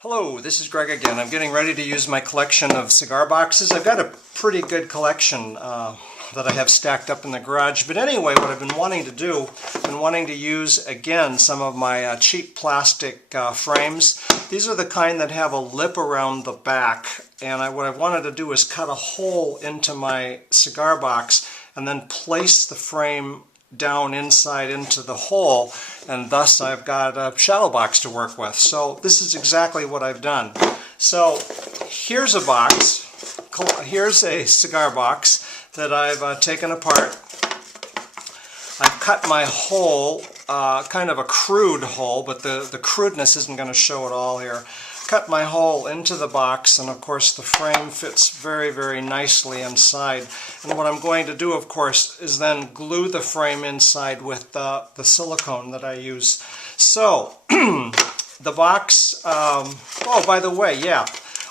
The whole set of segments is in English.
Hello, this is Greg again. I'm getting ready to use my collection of cigar boxes. I've got a pretty good collection that I have stacked up in the garage. But anyway, what I've been wanting to do, I've been wanting to use again some of my cheap plastic frames. These are the kind that have a lip around the back. And what I wanted to do is cut a hole into my cigar box and then place the frame down inside into the hole, and thus I've got a shadow box to work with. So this is exactly what I've done. So here's a box, here's a cigar box that I've taken apart. I've cut my hole, kind of a crude hole, but the crudeness isn't going to show at all here. Cut my hole into the box, and of course the frame fits very, very nicely inside. And what I'm going to do, of course, is then glue the frame inside with the silicone that I use. So the box, oh, by the way, yeah,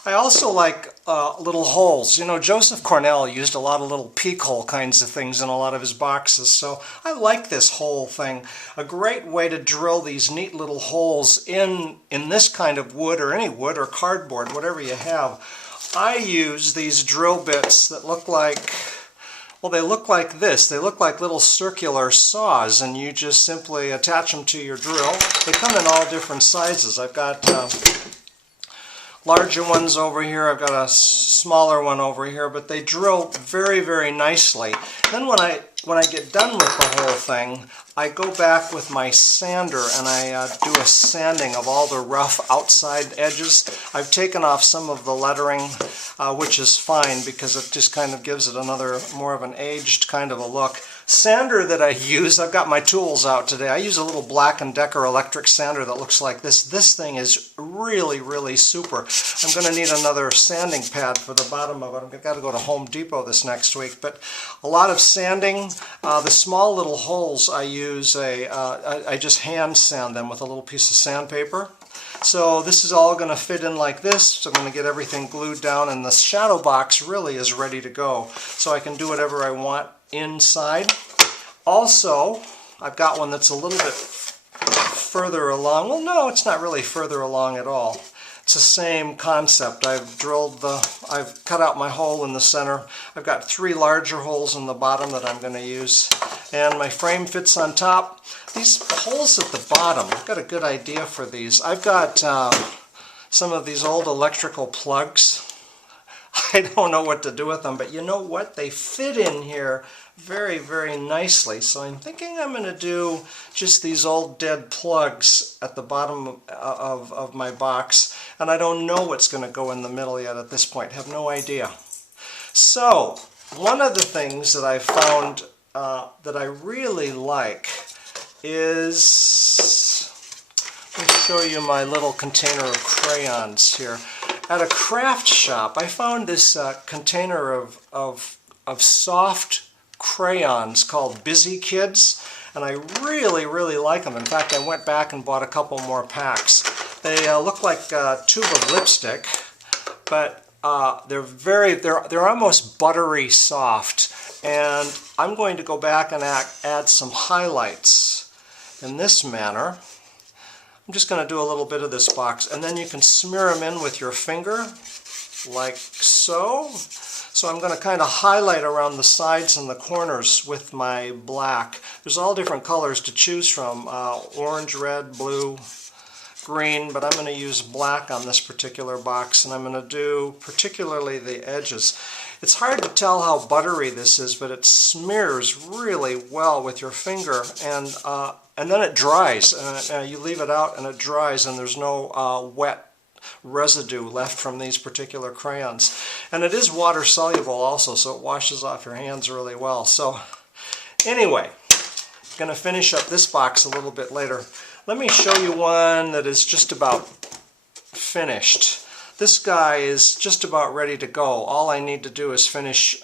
I also like little holes. You know, Joseph Cornell used a lot of little peek hole kinds of things in a lot of his boxes, so I like this hole thing. A great way to drill these neat little holes in this kind of wood, or any wood or cardboard, whatever you have. I use these drill bits that look like, well, they look like this. They look like little circular saws, and you just simply attach them to your drill. They come in all different sizes. I've got larger ones over here, I've got a smaller one over here, but they drill very, very nicely. Then when I get done with the whole thing, I go back with my sander and I do a sanding of all the rough outside edges. I've taken off some of the lettering, which is fine because it just kind of gives it another, more of an aged kind of a look. Sander that I use, I've got my tools out today. I use a little Black & Decker electric sander that looks like this. This thing is really, really super. I'm going to need another sanding pad for the bottom of it. I've got to go to Home Depot this next week. But a lot of sanding. The small little holes I use, I just hand sand them with a little piece of sandpaper. So this is all going to fit in like this. So I'm going to get everything glued down, and the shadow box really is ready to go. So I can do whatever I want inside. Also, I've got one that's a little bit further along. Well, no, it's not really further along at all. It's the same concept. I've cut out my hole in the center. I've got 3 larger holes in the bottom that I'm going to use. And my frame fits on top. These holes at the bottom, I've got a good idea for these. I've got some of these old electrical plugs. I don't know what to do with them, but you know what? They fit in here very, very nicely. So I'm thinking I'm going to do just these old dead plugs at the bottom of my box. And I don't know what's going to go in the middle yet at this point. I have no idea. So one of the things that I found that I really like is, let me show you my little container of crayons here. At a craft shop, I found this container of soft crayons called Busy Kids, and I really, really like them. In fact, I went back and bought a couple more packs. They look like a tube of lipstick, but they're almost buttery soft. And I'm going to go back and add some highlights in this manner. I'm just going to do a little bit of this box, and then you can smear them in with your finger, like so. So I'm going to kind of highlight around the sides and the corners with my black. There's all different colors to choose from, orange, red, blue, green, but I'm going to use black on this particular box, and I'm going to do particularly the edges. It's hard to tell how buttery this is, but it smears really well with your finger, and then it dries. You leave it out and it dries, and there's no wet residue left from these particular crayons. And it is water soluble also, so it washes off your hands really well. So anyway, I'm going to finish up this box a little bit later. Let me show you one that is just about finished. This guy is just about ready to go. All I need to do is finish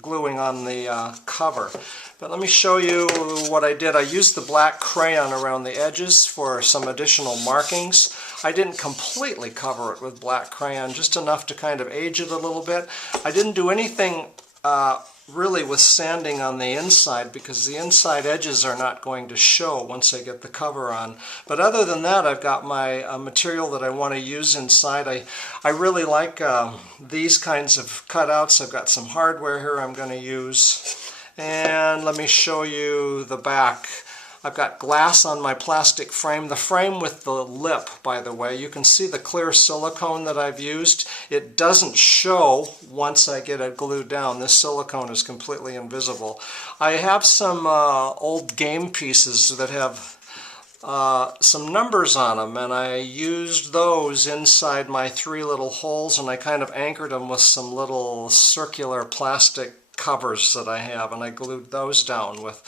gluing on the cover. But let me show you what I did. I used the black crayon around the edges for some additional markings. I didn't completely cover it with black crayon, just enough to kind of age it a little bit. I didn't do anything really with sanding on the inside, because the inside edges are not going to show once I get the cover on. But other than that, I've got my material that I want to use inside. I really like these kinds of cutouts. I've got some hardware here I'm going to use. And let me show you the back. I've got glass on my plastic frame. The frame with the lip, by the way, you can see the clear silicone that I've used. It doesn't show once I get it glued down. This silicone is completely invisible. I have some old game pieces that have some numbers on them, and I used those inside my 3 little holes, and I kind of anchored them with some little circular plastic covers that I have, and I glued those down with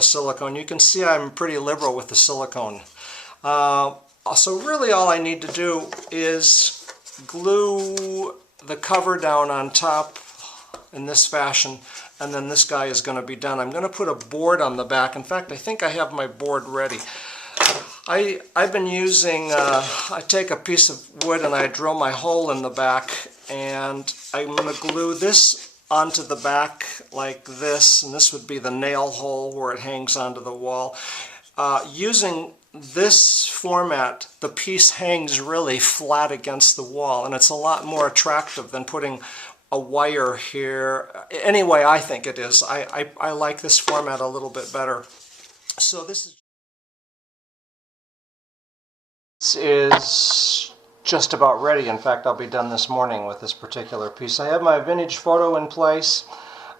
silicone. You can see I'm pretty liberal with the silicone. So really all I need to do is glue the cover down on top in this fashion, and then this guy is going to be done. I'm going to put a board on the back. In fact, I think I have my board ready. I've been using, I take a piece of wood and I drill my hole in the back, and I'm going to glue this onto the back like this, and this would be the nail hole where it hangs onto the wall. Using this format, the piece hangs really flat against the wall, and it's a lot more attractive than putting a wire here. Anyway, I think it is. I like this format a little bit better. So this is just about ready. In fact, I'll be done this morning with this particular piece. I have my vintage photo in place.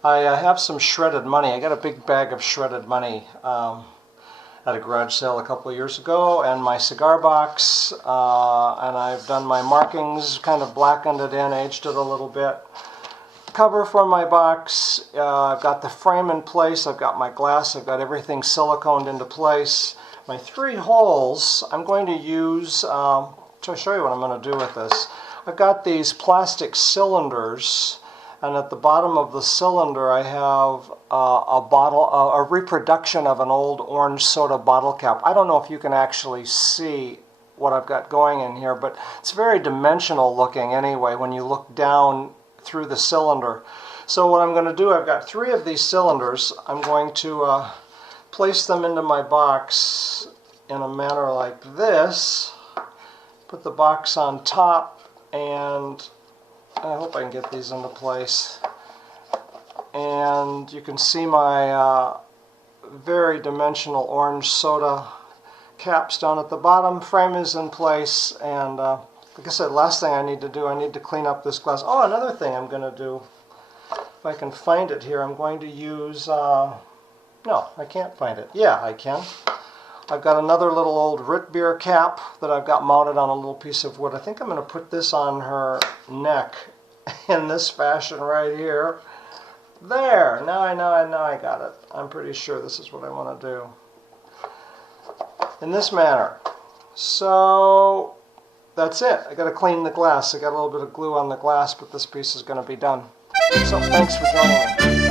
I have some shredded money. I got a big bag of shredded money at a garage sale a couple of years ago, and my cigar box, and I've done my markings, kind of blackened it in, aged it a little bit. Cover for my box, I've got the frame in place, I've got my glass, I've got everything siliconed into place. My 3 holes, I'm going to use, to show you what I'm going to do with this. I've got these plastic cylinders, and at the bottom of the cylinder I have a reproduction of an old orange soda bottle cap. I don't know if you can actually see what I've got going in here, but it's very dimensional looking anyway when you look down through the cylinder. So what I'm going to do, I've got 3 of these cylinders. I'm going to place them into my box in a manner like this. Put the box on top, and I hope I can get these into place. And you can see my very dimensional orange soda caps down at the bottom. Frame is in place, and like I said, last thing I need to do, I need to clean up this glass. Oh, another thing I'm going to do, if I can find it here, I'm going to use, no, I can't find it. Yeah, I can. I've got another little old root beer cap that I've got mounted on a little piece of wood. I think I'm going to put this on her neck in this fashion right here. There! Now I got it. I'm pretty sure this is what I want to do. In this manner. So that's it. I got to clean the glass. I got a little bit of glue on the glass, but this piece is going to be done. So thanks for joining me.